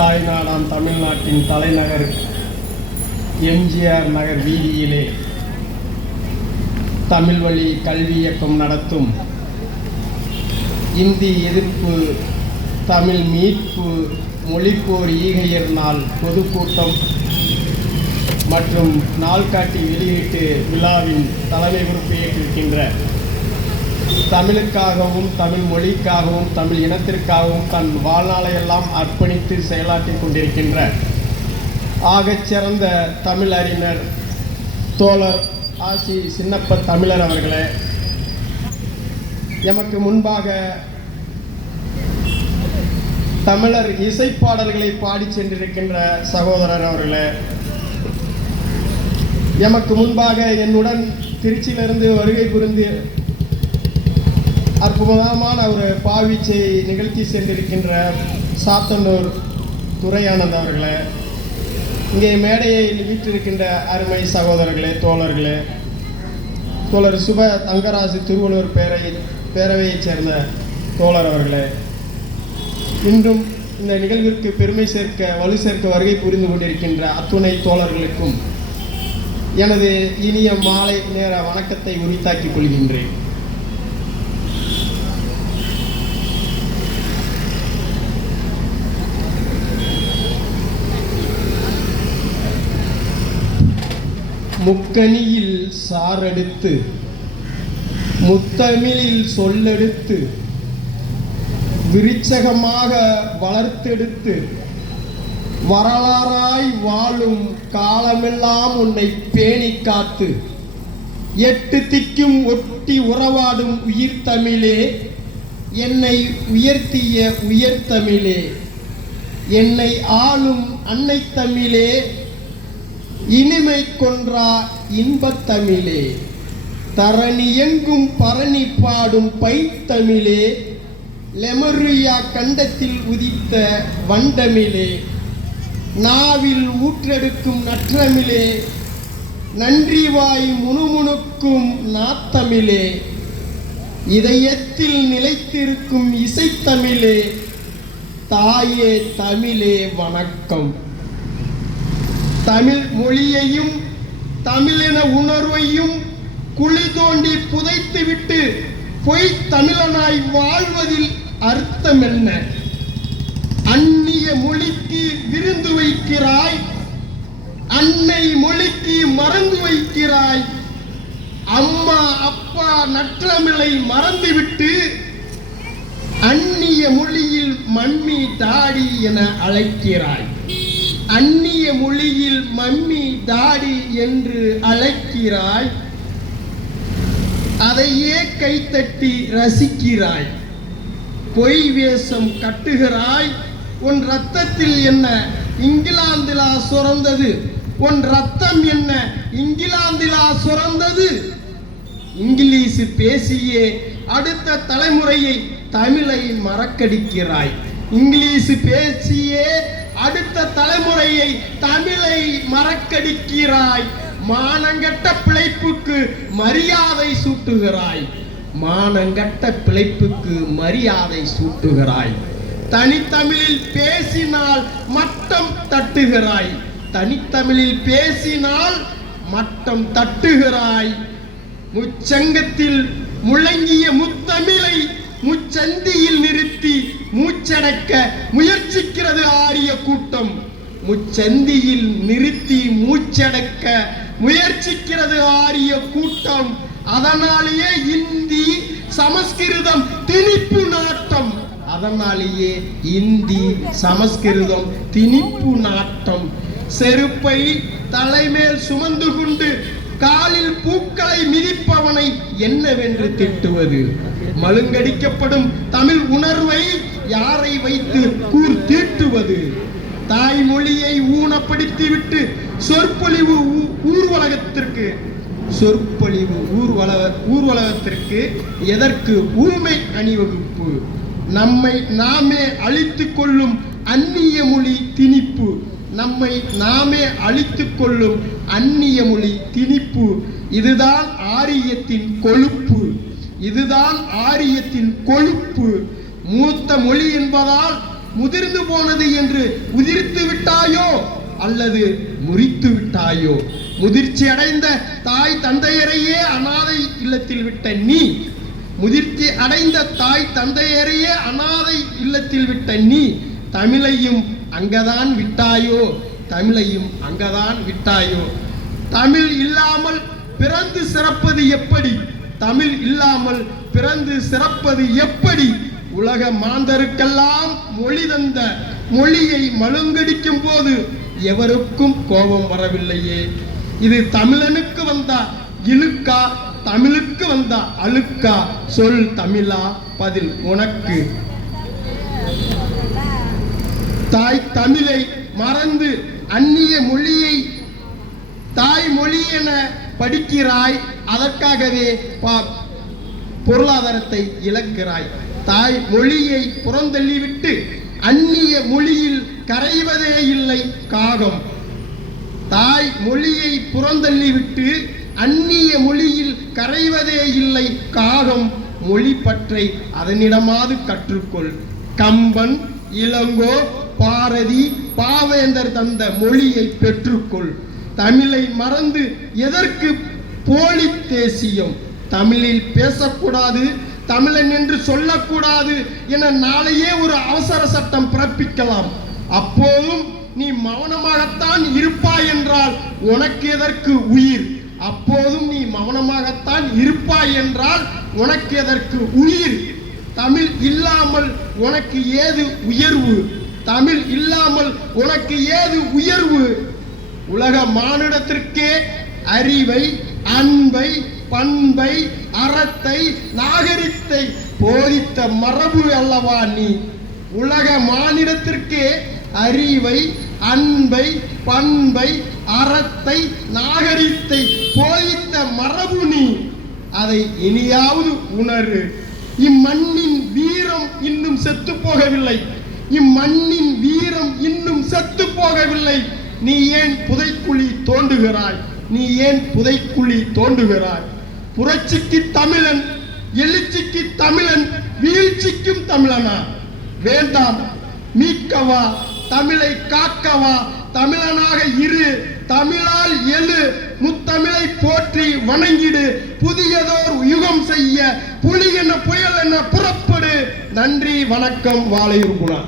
தாய்நாடாம் தமிழ்நாட்டின் தலைநகர் எம்ஜிஆர் நகர் வீதியிலே தமிழ் வழி கல்வி இயக்கம் நடத்தும் இந்தி எதிர்ப்பு தமிழ் மீட்பு மொழிப்போர் ஈகையர் நாள் பொதுக்கூட்டம் மற்றும் நாள்காட்டி வெளியீட்டு விழாவின் தலைமை பொறுப்பு ஏற்றிருக்கின்ற தமிழுக்காகவும் தமிழ் மொழிக்காகவும் தமிழ் இனத்திற்காகவும் தன் வாழ்நாளையெல்லாம் அர்ப்பணித்து செயலாற்றி கொண்டிருக்கின்ற ஆகச்சிறந்த தமிழ் அறிஞர் தோழர் ஆசி சின்னப்ப தமிழர் அவர்களே, எமக்கு முன்பாக தமிழர் இசைப்பாடல்களை பாடி சென்றிருக்கின்ற சகோதரர் அவர்களே, எமக்கு முன்பாக என்னுடன் திருச்சியிலிருந்து வருகை புரிந்து அற்புதமான ஒரு பாவிச்சை நிகழ்த்தி சென்றிருக்கின்ற சாத்தனூர் துரையானந்த் அவர்களே, இங்கே மேடையை வீற்றிருக்கின்ற அருமை சகோதரர்களே, தோழர்களே, தோழர் சுப தங்கராசு திருவள்ளுவர் பேரவையைச் சேர்ந்த தோழர் அவர்களே, இன்றும் இந்த நிகழ்விற்கு பெருமை சேர்க்க வலு சேர்க்க வருகை புரிந்து கொண்டிருக்கின்ற அத்துணை தோழர்களுக்கும் எனது இனிய மாலை நேர வணக்கத்தை உரித்தாக்கிக் கொள்கின்றேன். முக்கணியில் சாரெடுத்து முத்தமிழில் சொல்லெடுத்து விருட்சகமாக வளர்த்தெடுத்து வரலாறாய் வாழும் காலமெல்லாம் உன்னை பேணி காத்து எட்டு திக்கும் ஒட்டி உறவாடும் உயிர் தமிழே, என்னை உயர்த்திய உயர் தமிழே, என்னை ஆளும் அன்னை தமிழே, இனிமை கொன்றா இன்பத் தமிழே, தரணி எங்கும் பரணி பாடும் பைத்தமிழே, லெமரியா கண்டத்தில் உதித்த வண்டமிழே, நாவில் ஊற்றெடுக்கும் நற்றமிழே, நன்றிவாய் முணுமுணுக்கும் நாத்தமிழே, இதயத்தில் நிலைத்திருக்கும் இசைத்தமிழே, தாயே தமிழே வணக்கம். தமிழ் மொழியையும் தமிழின உணர்வையும் குழி தோண்டி புதைத்துவிட்டு பொய் தமிழனாய் வாழ்வதில் அர்த்தம் என்ன? அந்நிய மொழிக்கு விருந்து வைக்கிறாய், அன்னை மொழிக்கு மறந்து வைக்கிறாய், அம்மா அப்பா நற்றமிழை மறந்துவிட்டு அந்நிய மொழியில் மம்மி டாடி என அழைக்கிறாய். அந்நிய மொழியில் மம்மி டாடி என்று அழைக்கிறாய், அதையே கைத்தட்டி ரசிக்கிறாய். பொய் வேஷம் கட்டுகிறாய். உன் ரத்தத்தில் என்ன இங்கிலாந்திலா சுரந்தது? உன் ரத்தம் என்ன இங்கிலாந்திலா சுரந்தது? இங்கிலீஷ் பேசியே அடுத்த தலைமுறையை தமிழை மறக்கடிக்கிறாய். இங்கிலீஷ் பேசியே அடுத்த தலைமுறையை தமிழை மறக்கடிக்கிறாய். மானங்கட்ட பிழைப்புக்கு மரியாதை சூட்டுகிறாய். மானங்கட்ட பிழைப்புக்கு மரியாதை சூட்டுகிறாய். தனித்தமிழில் பேசினால் மட்டம் தட்டுகிறாய். தனித்தமிழில் பேசினால் மட்டம் தட்டுகிறாய். முச்சங்கத்தில் முழங்கிய முத்தமிழை முச்சந்தியில் நிறுத்தி மூச்சடக்க முயற்சிக்கிறது ஆரிய கூட்டம். முச்சந்தியில் நிறுத்தி மூச்சடக்க முயற்சிக்கிறது ஆரிய கூட்டம். அதனாலேயே இந்தி சமஸ்கிருதம் திணிப்பு நாட்டம். அதனாலேயே இந்தி சமஸ்கிருதம் திணிப்பு நாட்டம். செருப்பை தலைமேல் சுமந்து கொண்டு காலில் பூக்களை மிதிப்பவனை என்னவென்று திட்டுவது? மழுங்கடிக்கப்படும் தமிழ் உணர்வை யாரை வைத்து கூர் தீட்டுவது? தாய்மொழியை ஊனப்படுத்திவிட்டு சொற்பொழிவு ஊர்வலகத்திற்கு எதற்கு ஊமை அணிவகுப்பு? நம்மை நாமே அழித்துக் கொள்ளும் அந்நிய மொழி திணிப்பு. நம்மை நாமே அழித்துக் கொள்ளும் அந்நிய மொழி திணிப்பு. இதுதான் ஆரியத்தின் கொழுப்பு. இதுதான் ஆரியத்தின் கொழுப்பு. மூத்த மொழி என்பதால் முதிர்ந்து போனது என்று உதிர்த்து விட்டாயோ அல்லது முறித்து விட்டாயோ? முதிர்ச்சி அடைந்த தாய் தந்தையரையே அனாதை இல்லத்தில் விட்ட நீ, முதிர்ச்சி அடைந்த தாய் தந்தையரையே அனாதை இல்லத்தில் விட்ட நீ தமிழையும் அங்கதான் விட்டாயோ? தமிழையும் அங்கதான் விட்டாயோ? தமிழ் இல்லாமல் பிறந்து சிறப்பது எப்படி? தமிழ் இல்லாமல் பிறந்து சிறப்பது எப்படி? உலக மாந்தருக்கெல்லாம் மொழி தந்த மொழியை மழுங்கடிக்கும் போது எவருக்கும் கோபம் வரவில்லையே. இது தமிழனுக்கு வந்தா இழுக்கா, தமிழுக்கு வந்தா அழுக்கா? சொல் தமிழா, பதில் உனக்கு. தாய் தமிழை மறந்து அந்நிய மொழியை தாய் மொழி என படிக்கிறாய். அதற்காகவே பொருளாதாரத்தை இழக்கிறாய். தாய் மொழியை புறந்தள்ளிவிட்டு அந்நிய மொழியில் கரைவதே இல்லை காகம். தாய் மொழியை புறந்தள்ளிவிட்டு அந்நிய மொழியில் கரைவதே இல்லை காகம். மொழி பற்றை அதனிடமாவது கற்றுக்கொள். கம்பன், இளங்கோ, பாரதி, பாவேந்தர் தந்த மொழியை பெற்றுக்கொள். தமிழை மறந்து எதற்கு போலி தேசியம்? தமிழில் பேசக்கூடாது, தமிழன் என்று சொல்லக்கூடாது என நாளையே ஒரு அவசர சட்டம் பிறப்பிக்கலாம். அப்போதும் நீ மௌனமாகத்தான் இருப்பாய் என்றால் உனக்கு எதற்கு உயிர்? அப்போதும் நீ மௌனமாகத்தான் இருப்பாய் என்றால் உனக்கு எதற்கு உயிர்? தமிழ் இல்லாமல் உனக்கு ஏது உயர்வு? தமிழ் இல்லாமல் உனக்கு ஏது உயர்வு? உலக மானிடத்திற்கே அறிவை, அன்பை, பண்பை, அறத்தை, நாகரிகத்தை போதித்த மரபு அல்லவா நீ? உலக மானிடத்திற்கே அறிவை, அன்பை, பண்பை, அறத்தை, நாகரிகத்தை போதித்த மரபு நீ. அதை இனியாவது உணரு. இம்மண்ணின் வீரம் இன்னும் செத்து போகவில்லை. இம்மண்ணின் வீரம் இன்னும் செத்து போகவில்லை. நீ ஏன் புதைக்குழி தோண்டுகிறாய்? நீ ஏன் புதைக்குழி தோண்டுகிறாய்? புரட்சிக்கு தமிழன், எழுச்சிக்கு தமிழன், வீழ்ச்சிக்கும் தமிழனா? வேண்டாம். மீட்கவா, தமிழை காக்கவா? தமிழனாக இரு, தமிழால் எழு, முத்தமிழை போற்றி வணங்கிடு. புதியதோர் யுகம் செய்ய புலி என புயல் என புறப்படு. நன்றி, வணக்கம். வாழையூர் குணா.